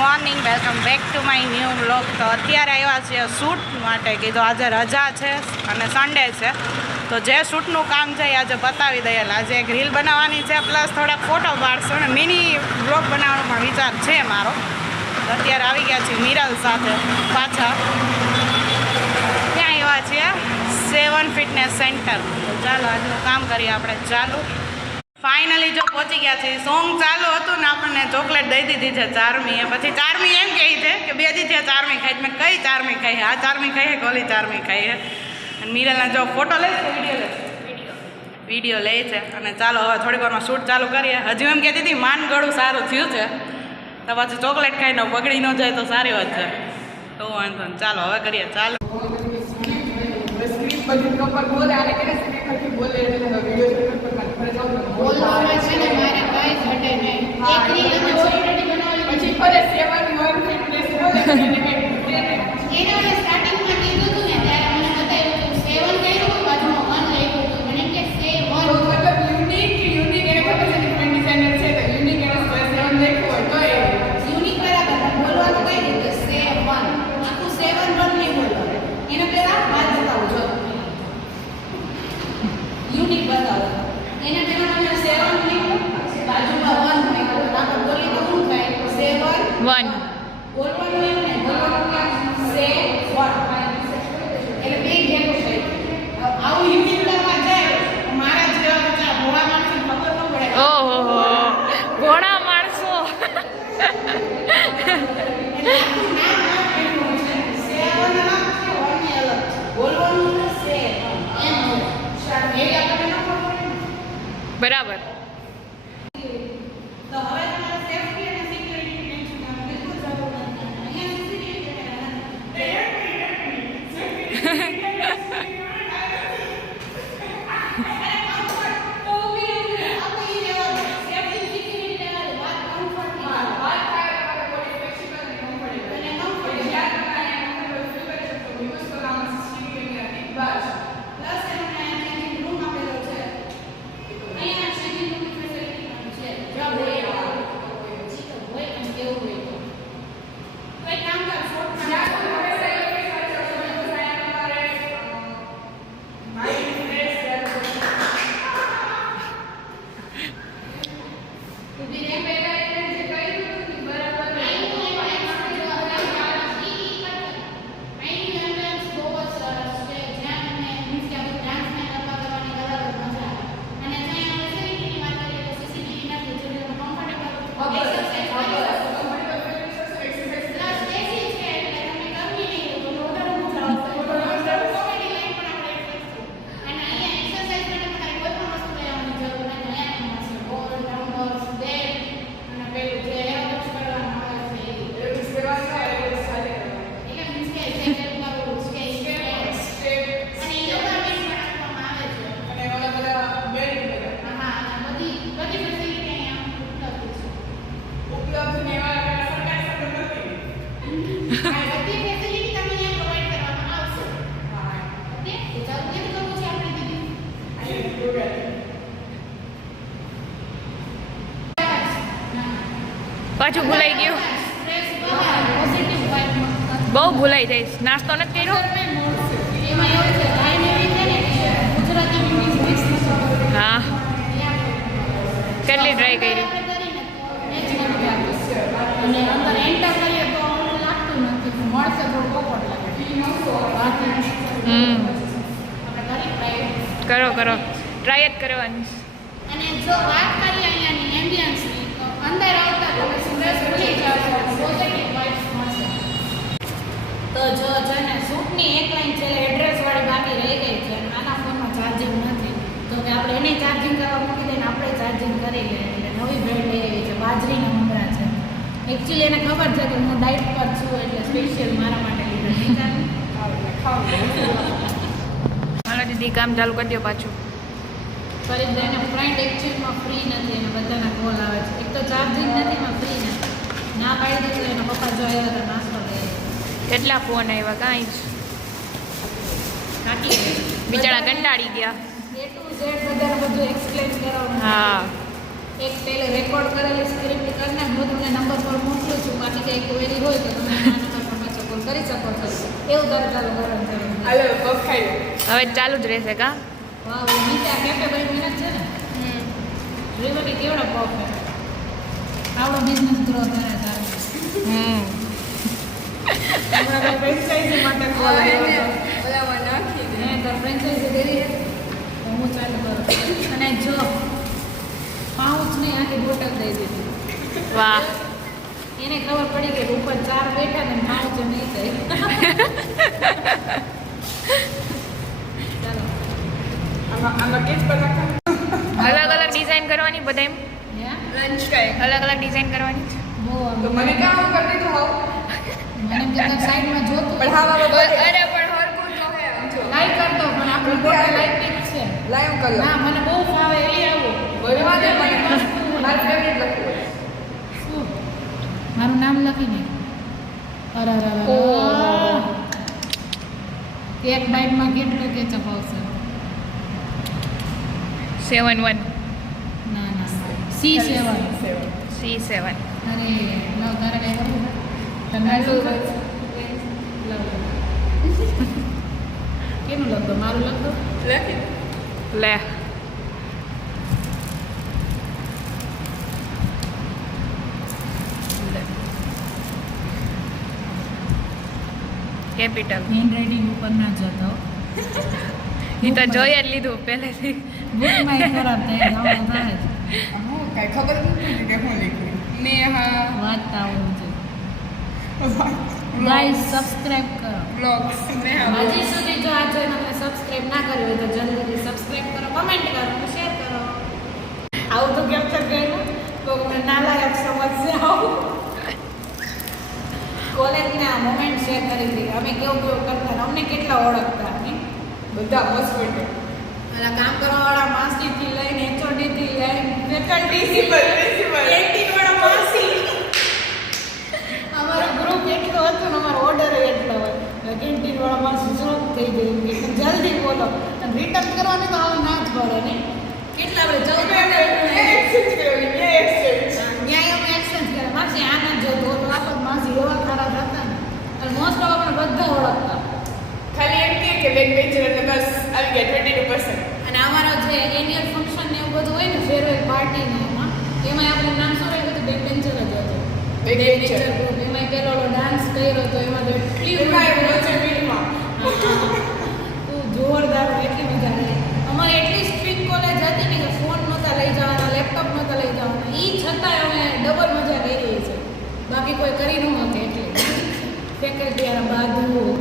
Morning, welcome back to my new vlog. તો અત્યારે આવ્યા છીએ શૂટ માટે. કીધું આજે રજા છે અને સન્ડે છે, તો જે શૂટનું કામ છે એ આજે બતાવી દઈએ. આજે એક રીલ બનાવવાની છે, પ્લસ થોડાક ફોટો પાડશું અને મિની વ્લોગ બનાવવાનો પણ વિચાર છે મારો. તો અત્યારે આવી ગયા છીએ મિરલ સાથે પાછા. ત્યાં આવ્યા છીએ 7 ફિટનેસ સેન્ટર. તો ચાલો આજનું કામ કરીએ આપણે ચાલુ. ફાઇનલી જો પહોંચી ગયા છે. સોંગ ચાલુ હતું ને આપણને ચોકલેટ દઈ દીધી છે ચારમીએ. પછી ચારમી એમ કહે છે કે બે દી ત્યાં ચારમી ખાઈ. મેં કઈ ચારમી ખાઈ? આ ચારમી ખાઈએ કે ઓલી ચારમી ખાઈએ? અને મિરલના જો ફોટો લે છે, વિડીયો લે છે. અને ચાલો હવે થોડીક વારમાં શૂટ ચાલુ કરીએ. હજુ એમ કહેતી હતી માન ગળું સારું થયું છે, તો પાછું ચોકલેટ ખાઈને બગડી ન જાય તો સારી વાત છે. તો વાંધો ને, ચાલો હવે કરીએ. ચાલો બોલવામાં છે ને મારે કાંઈ ઘટે નહીં. એક રીલ અમે ઓલરેડી બનાવેલી, પછી ફરે સેવાની વન ફિટનેસ બોલે એને મેં સ્ટાર્ટિંગમાં કીધું હતું ને ત્યારે મને બતાવ્યું હતું 7 કર્યું, બાજુમાં 1 લખ્યું હતું. મને કે 7 મતલબ યુનિક એને ખબર છે ડિફરન્ટ ડિઝાઇનર છે, તો યુનિક એને 7 લખ્યું હોય તો એ યુનિક બરાબર બોલવાનું કઈ રીતે 7 આખું 7 1 નહીં બોલવાનું. એને પહેલા વાત બતાવું છો, યુનિક બતાવો. એને પહેલા મને 7 લખ્યું, બાજુમાં 1 લખ્યું. આપણે બોલીએ તો શું થાય? 7 1 બોલવાનું એમ ને, બોલવાનું કે 7 એટલે બે ભેગું થાય. આવું યુનિક કરવા જાય મારા જેવા બધા ભોળા માણસને ખબર ન પડે. ઓહો ઘોડા માણસો. એટલે આખું નામ આપેલું છે 7 અલગ છે, 1 ની અલગ છે. બોલવાનું 7 એમ હોય. એ આપણને ન ખબર પડે. બરાબર. તો હવે તમારે સેફટી અને સિક્યુરિટી ટેન્શન બિલકુલ જરૂર નથી. અહીંયા સીસીટીવી પાછું ભૂલાઈ ગયું. બહુ ભૂલાઈ જાય. નાસ્તો નથી કર્યો. હા, કેટલી ટ્રાય કરી. અને અંદર એન્ટર કરીએ તો લાગતું નથી મળશે, થોડું પોપટ લાગે. કરો કરો, ટ્રાય જ કરવાની. અને જો વાત કરીએ અહીંયાની એમ્બિયન્સની, તો અંદર આવતા તમે સ્ટ્રેસ ભૂલી જાઓ, પોઝિટિવ વાઇબ્સ મળશે. તો જો છે શૂટની એક લાઈન છે, એડ્રેસવાળી બાકી રહી ગઈ છે. આના ફોનમાં ચાર્જિંગ નથી, તો કે આપણે એને ચાર્જિંગ કરવા મૂકી દઈને આપણે ચાર્જિંગ કરી લઈએ. એટલે નવી બ્રેડ લઈ આવી છે, બાજરીના મમરા છે. એકચ્યુઅલી એને ખબર છે કે હું ડાયટ પર છું, એટલે સ્પેશિયલ મારા માટે લીધા. મારા દીદી કામ ચાલુ કરી દો પાછું. ફરી એને ફ્રેન્ડ એકચ્યુઅલમાં ફ્રી નથી, અને બધાના કોલ આવે છે. એક તો ચાર્જિંગ નથી, એમાં ફ્રી નથી. ના પાડી દીધું એના પપ્પા જો આવ્યા હતા નાસ્તો લઈ. કેટલા ફોન આવ્યા, કાંઈ જ કાઢી બિચારા કંટાળી ગયા. A to Z બધાને બધું એક્સપ્લેન કરવાનું. હા, એક પેલે રેકોર્ડ કરેલી સ્ક્રિપ્ટ કરીને હું તમને નંબર પર મોકલું છું બાકી કંઈ ક્વેરી હોય તો તમે આ નંબર પર પાછો કોલ કરી શકો છો એવું તારે ચાલુ કરવાનું છે હાલો પગ ખાઈ લો. હવે ચાલુ જ રહેશે કા વાહ નીચે આ કેપેબલ મહેનત છે ને જોઈ બધી કેવડા પરફેક્ટ આવડો બિઝનેસ ગ્રો કરે તારે હમણાં ફ્રેન્ચાઇઝી માટે કોલ આવ્યો હતો. ઓલામાં નાખી દે. મેં તો ફ્રેન્ચાઇઝી દેવી છે તો હું ચાલુ કરું અને જો પાઉચ નહીં આખી બોટલ દઈ દીધી વાહ એને ખબર પડી કે ઉપર 4 બેઠા ને પાઉચ નહીં થઈ ચાલો આમાં કેસ પર નાખો. અલગ અલગ ડિઝાઇન કરવાની બધા એમ હે લંચ ટાઈમ. અલગ અલગ ડિઝાઇન કરવાની બહુ તો મને કામ કરી દીધું હાવ. મને એમ કે સાઈડમાં જોતું પણ હા અરે પણ હરકું તો હે જો લાઈક કરતો પણ આપણે બોટલ લાઈક છે લાઈવ કર લો. ના મને બહુ ફાવે એ આવું બોલવા દે મને. મારું ફેવરિટ લખ્યું. શું મારું નામ લખીને અરે અરે અરે ઓહ. એક બાઈટમાં કેટલું કેચઅપ આવશે 7-1 ના ના C7 C7 અરે લવ તારે કઈ કરવું છે? તમે શું કરો? લવ કેનું લખતો મારું લખતો લખી. લે કેપિટલ હેન્ડ રાઇટિંગ ઉપર ના જતો એ તો જોઈ જ લીધું પહેલેથી બુકમાં એક ખરાબ થાય આવું થાય જ હું કાંઈ ખબર જ નથી કે હું લખ્યું. નેહા વાંચતા આવડવું છે ગાઈસ સબસ્ક્રાઇબ કરો બ્લોગ્સ નેહા હજી સુધી જો આ ચેનલને સબસ્ક્રાઇબ ના કરી હોય તો જલ્દીથી સબસ્ક્રાઇબ કરો કમેન્ટ કરો અને શેર કરો આવું તો કેપ્ચર કર્યું તો મને નાલાયક સમજશે આવું કોલેજના મોમેન્ટ શેર કરી હતી અમે કેવું કેવું કરતા ને અમને કેટલા ઓળખતા નહીં બધા હોસ્પિટલ. અને કામ કરવાવાળા માસીથી લઈને એચઓડીથી લઈને ફેકલ્ટી પ્રિન્સિપલ. વાળા માસી અમારો ગ્રુપ એટલો હતો ને અમારો ઓર્ડર એટલો હોય કેન્ટીન વાળા માસી શોખ થઈ જાય એમ કે જલ્દી બોલો અને રિટર્ન કરવાની તો હવે ના જ પડે ને કેટલા આપણે 14 એક્સચેન્જ કરેલી બે એક્સચેન્જ. ન્યાય અમે એક્સચેન્જ કરે માસી આ ના જો તો આપણ માસી એવા ખરા હતા ને અને મોસ્ટ ઓફ આપણે બધા ઓળખતા ખાલી એમ કે બેક બેન્ચર એટલે બસ આવી ગયા 22%. અને અમારો જે એન્યુઅલ ફંક્શન ને એવું બધું હોય ને ફેરવેલ પાર્ટી ને એમાં આપણે નામ શું રાખ્યું હતું બેક બેન્ચર જ હતો બેક બેન્ચર. ગ્રુપ એમાં પેલો ડાન્સ કર્યો તો એમાં તો એટલી એમાં મજા વચ્ચે મિડમાં. તું જોરદાર એટલી મજા આવી અમારે એટલી સ્ટ્રીટ કોલેજ હતી ને કે ફોન નહોતા લઈ જવાના લેપટોપ નહોતા લઈ જવાના એ છતાંય અમે ડબલ મજા કરી છે બાકી કોઈ કરી ન હતી એટલે ફેકલ્ટી યાર બાંધવું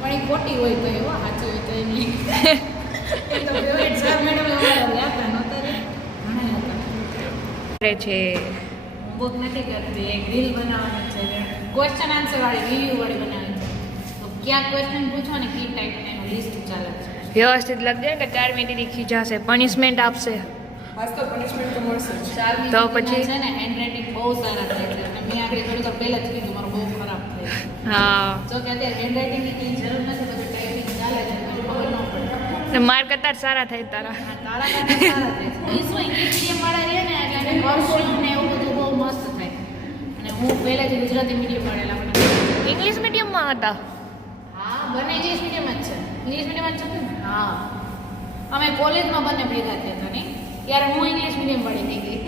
પણ એ ખોટી હોય તો એવો સાચી હોય તો એની એ તો ફેવરેટ સર મેડમ અમારા લેતા નહોતા રે ઘણા હતા કરે છે હોમવર્ક નથી કરતી એક રીલ બનાવવાની છે ક્વેશ્ચન આન્સર વાળી રિવ્યુ વાળી બનાવવાની છે તો ક્યાં ક્વેશ્ચન પૂછો ને કી ટાઈપનું એનું લિસ્ટ ચાલે છે વ્યવસ્થિત લખજે કે 4 મિનિટથી ખીજાશે પનિશમેન્ટ આપશે આજ તો પનિશમેન્ટ તો મળશે જ. તો પછી? છે ને હેન્ડ રાઇટિંગ બહુ સારા થાય છે અને મેં આગળ થોડીક વાર પહેલા જ કીધું મારું બહુ ખરાબ થાય છે હા જો કે અત્યારે હેન્ડ રાઇટિંગની કંઈ જરૂર નથી બધું ટાઈપિંગ ચાલે છે મને ખબર ન પડે ને માર્ક કરતા સારા થાય તારા હા, તારા કરતાં સારા થાય છે એ શું ઇંગ્લિશ મીડિયમ વાળા રહે ને એટલે એને વર્ષો ને એવું બધું બહુ મસ્ત થાય અને હું પહેલેથી ગુજરાતી મીડિયમ વાળેલા મને ઇંગ્લિશ મીડિયમમાં હતા હા બંને ઇંગ્લિશ મીડિયમ જ છે ઇંગ્લિશ મીડિયમ જ છે ને હા અમે કોલેજમાં બંને ભેગા થયા હતા નહીં ત્યારે હું ઇંગ્લિશ મીડિયમ વાળી થઈ ગઈ